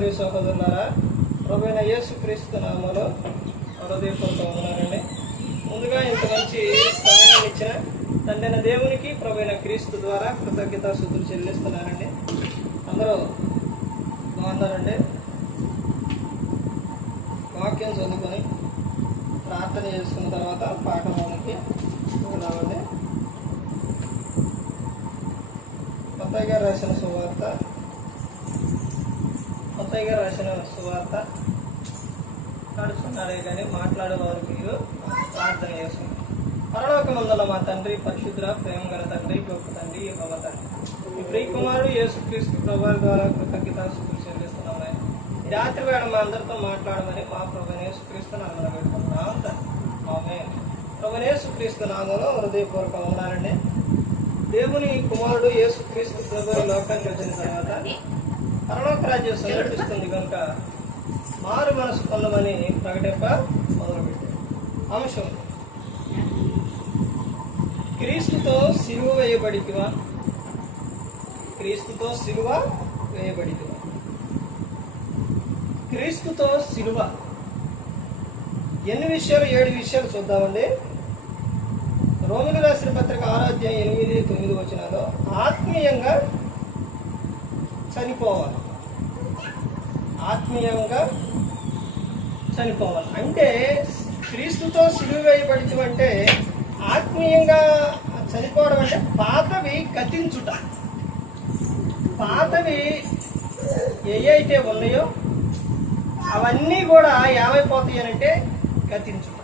సహోదరి సహోదరులారా, ప్రభువైన యేసుక్రీస్తు నామములో హృదయపూర్వక వందనాలండి. ముందుగా ఇంత మంచి సమయాన్ని ఇచ్చిన తండ్రైన దేవునికి ప్రభువైన క్రీస్తు ద్వారా కృతజ్ఞతాస్తుతులు చెల్లిస్తున్నానండి. అందరూ బాగున్నారండి. వాక్యం చదువుకొని ప్రార్థన చేసుకున్న తర్వాత పాఠంలోనికి వెళ్దామండి. మత్తయి గారు రాసిన సువార్త నడుస్తున్నారే కానీ మాట్లాడేవారు మీరు ప్రార్థన చేసుకున్నారు. పరలోకమందున్న మా తండ్రి, పరిశుద్ధ ప్రేమ గల తండ్రి, గొప్ప తండ్రి, యెహోవా తండ్రి, ఈ ప్రియ కుమారుడు యేసుక్రీస్తు ప్రభువు ద్వారా కృతజ్ఞతాస్తుతులు చెల్లిస్తున్నాం. రాత్రి వేళ మా అందరితో మాట్లాడమని మా ప్రభువైన యేసుక్రీస్తు నామములో వేడుకుంటున్నాం. ఆమేన్. ప్రభువైన యేసుక్రీస్తు నామములో హృదయపూర్వక వందనాలండి. దేవుని కుమారుడు యేసుక్రీస్తు ప్రభువు లోకానికి వచ్చిన తర్వాత పరలోక రాజ్యం సమీపిస్తుంది కనుక మారు మనసు పొందమని ప్రకటింప మొదలుపెట్టారు. అంశం: క్రీస్తుతో సిలువ వేయబడితివా? క్రీస్తుతో సిలువ వేయబడితివా? క్రీస్తుతో సిలువ ఎన్ని విషయాలు? 7 విషయాలు చూద్దామండి. రోమిలకు రాసిన పత్రిక 6 అధ్యాయం 8-9 వచనాల్లో ఆత్మీయంగా చనిపోవాలి. ఆత్మీయంగా చనిపోవాలి అంటే క్రీస్తుతో సిలువ వేయబడితే ఆత్మీయంగా చనిపోవడం అంటే పాతవి గతించుట. పాతవి ఏవైతే ఉన్నాయో అవన్నీ కూడా ఏమైపోతాయి అంటే గతించుట.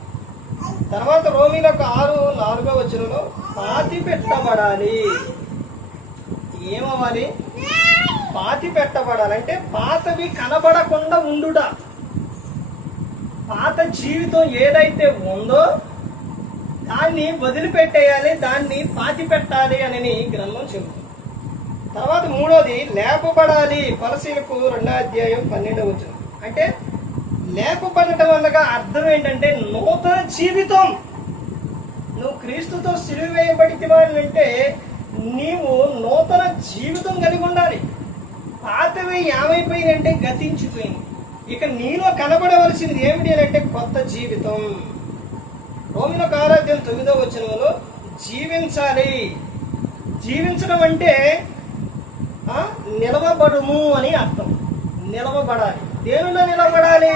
తర్వాత రోమీలకు 6:4 వచనంలో పాతి పెట్టబడాలి. ఏమవ్వాలి? పాతి పెట్టబడాలంటే పాతవి కనబడకుండా ఉండుట. పాత జీవితం ఏదైతే ఉందో దాన్ని వదిలిపెట్టేయాలి, దాన్ని పాతి పెట్టాలి అని గ్రంథం చెబుతుంది. తర్వాత 3వది లేపబడాలి. కొలసీలకు 2 అధ్యాయం 12 వచనం. అంటే లేపబడటం వల్ల అర్థం ఏంటంటే నూతన జీవితం. నువ్వు క్రీస్తుతో సిలువ వేయబడితివా అంటే నీవు నూతన జీవితం కలిగి ఉండాలి. పాతవి ఏమైపోయిందంటే గతించిపోయింది. ఇక నీలో కనబడవలసింది ఏమిటి అంటే కొత్త జీవితం. రోమీలకు 6 అధ్యాయం 9 వచనంలో జీవించాలి. జీవించడం అంటే నిలవబడుము అని అర్థం. నిలవబడాలి. దేనిలో నిలబడాలి?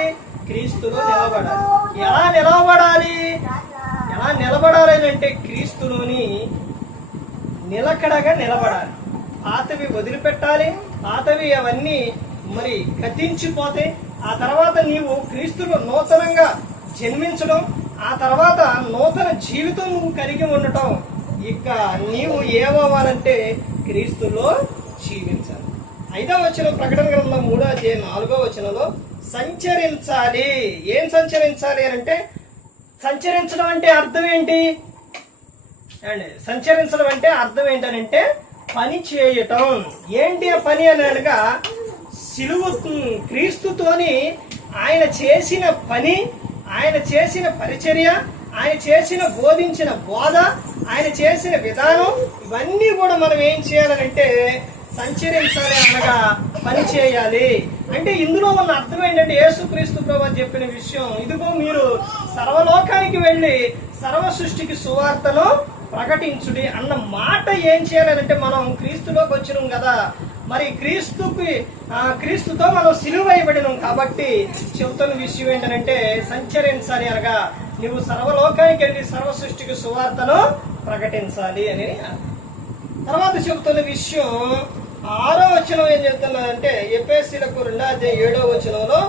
క్రీస్తులో నిలబడాలి. ఎలా నిలవబడాలి? ఎలా నిలబడాలి అంటే క్రీస్తులోని నిలకడగా నిలబడాలి. పాతవి వదిలిపెట్టాలి. పాతవి అవన్నీ మరి గతించిపోతే ఆ తర్వాత నీవు క్రీస్తులో నూతనంగా జన్మించడం, ఆ తర్వాత నూతన జీవితం నువ్వు కలిగి ఉండటం. ఇక నీవు ఏమవ్వాలంటే క్రీస్తులో జీవించాలి. 5వ వచనం ప్రకటన గ్రంథం 3 అధ్యాయం 4 వచనంలో సంచరించాలి. ఏం సంచరించాలి అంటే సంచరించడం అంటే అర్థం ఏంటి అండి? సంచరించడం అంటే అర్థం ఏంటనంటే పని చేయటం. ఏంటి ఆ పని అని అనగా సిలువ క్రీస్తుతోని ఆయన చేసిన పని, ఆయన చేసిన పరిచర్య, ఆయన చేసిన బోధించిన బోధ, ఆయన చేసిన విధానం, ఇవన్నీ కూడా మనం ఏం చేయాలంటే సంచరించాలి అనగా పని చేయాలి. అంటే ఇందులో ఉన్న అర్థం ఏంటంటే యేసుక్రీస్తు ప్రభువు చెప్పిన విషయం, ఇదిగో మీరు సర్వలోకానికి వెళ్ళి సర్వ సృష్టికి సువార్తను ప్రకటించుడి అన్న మాట. ఏం చేయాలంటే మనం క్రీస్తులోకి వచ్చినాం కదా, మరి క్రీస్తుతో మనం సిలువ వేయబడినాం కాబట్టి చెబుతున్న విషయం ఏంటంటే సంచరించాలి అనగా నువ్వు సర్వలోకానికి వెళ్ళి సర్వ సృష్టికి సువార్తను ప్రకటించాలి అని. తర్వాత చెబుతున్న విషయం 6వ వచనం ఏం చెప్తున్నదంటే ఎఫెసీయులకు 2 అధ్యాయం 7వ వచనంలో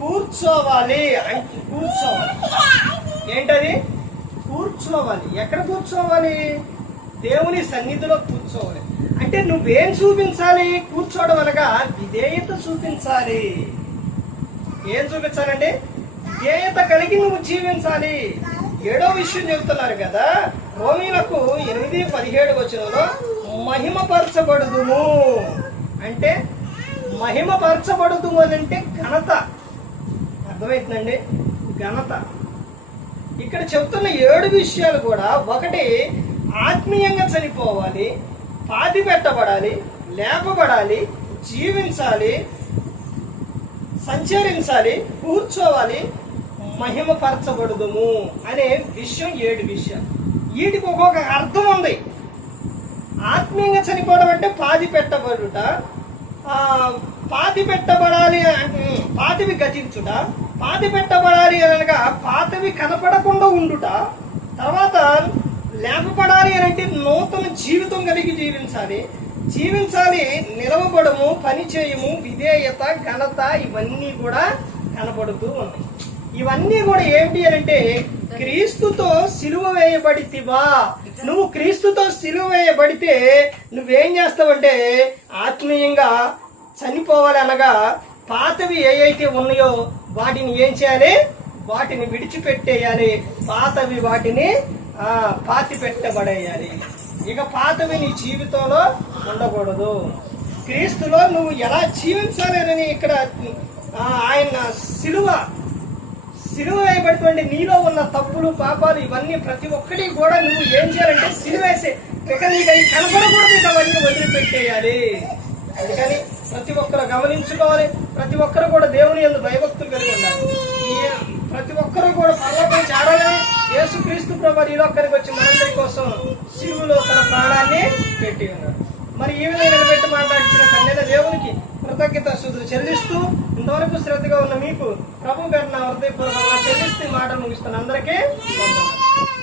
కూర్చోవాలి. కూర్చోవాలి ఏంటది? కూర్చోవాలి. ఎక్కడ కూర్చోవాలి? దేవుని సన్నిధిలో కూర్చోవాలి. అంటే నువ్వేం చూపించాలి? కూర్చోవడం అనగా విధేయత చూపించాలి. ఏం చూపించాలంటే విధేయత కలిగి నువ్వు జీవించాలి. 7వ విషయం చెబుతున్నారు కదా రోమీలకు 8:17 వచనంలో మహిమపరచబడుదుము. అంటే మహిమపరచబడుదుము అని అంటే ఘనత. అర్థమవుతుందండి? ఘనత. ఇక్కడ చెప్తున్న 7 విషయాలు కూడా ఒకటి ఆత్మీయంగా చనిపోవాలి, పాతి పెట్టబడాలి, లేపబడాలి, జీవించాలి, సంచరించాలి, కూర్చోవాలి, మహిమపరచబడుదుము అనే విషయం 7 విషయం. వీటికి ఒక్కొక్క అర్థం ఉంది. ఆత్మీయంగా చనిపోవడం అంటే పాతి పెట్టబడుట, పాతి పెట్టబడాలి, పాతివి గతించుట, పాతి పెట్టబడాలి అనగా పాతవి కనపడకుండా ఉండుట, తర్వాత లేపబడాలి అని అంటే నూతన జీవితం కలిగి జీవించాలి, నిలవబడము, పని చేయము, విధేయత, ఘనత, ఇవన్నీ కూడా కనపడుతూ ఉన్నాయి. ఇవన్నీ కూడా ఏంటి అని అంటే క్రీస్తుతో సిలువ వేయబడితివా. నువ్వు క్రీస్తుతో సిలువ వేయబడితే నువ్వేం చేస్తావంటే ఆత్మీయంగా చనిపోవాలి. అనగా పాతవి ఏవైతే ఉన్నాయో వాటిని ఏం చేయాలి? వాటిని విడిచిపెట్టేయాలి. పాతవి వాటిని పాతి పెట్టబడేయాలి. ఇక పాతవి నీ జీవితంలో ఉండకూడదు. క్రీస్తులో నువ్వు ఎలా జీవించాలి అని ఇక్కడ ఆయన సిలువ వేయబడుతుంది. నీలో ఉన్న తప్పులు, పాపాలు, ఇవన్నీ ప్రతి ఒక్కటి కూడా నువ్వు ఏం చేయాలంటే సిలువ వేసే, ఇక నీకు అవి కనపడకూడదు, ఇక అవన్నీ వదిలిపెట్టేయాలి. అందుకని ప్రతి ఒక్కరు గమనించుకోవాలి. ప్రతి ఒక్కరు కూడా దేవుని యందు భయభక్తులు కలిగి ఉండాలి. ప్రతి ఒక్కరు కూడా పరలోకం చేరాలని యేసుక్రీస్తు ప్రభువు ఈ లోకానికి వచ్చి మనందరి కోసం సిలువలో తన ప్రాణాన్ని పెట్టి ఉన్నాడు. మరి ఈ విధంగా నిలబెట్టి మాట్లాడించిన కన్యల దేవునికి కృతజ్ఞత స్తుతులు చెల్లిస్తూ ఇంతవరకు శ్రద్ధగా ఉన్న మీకు ప్రభు గారు నా హృదయపూర్వకంగా చెల్లిస్తూ మాట ముగిస్తున్న అందరికీ వందనాలు.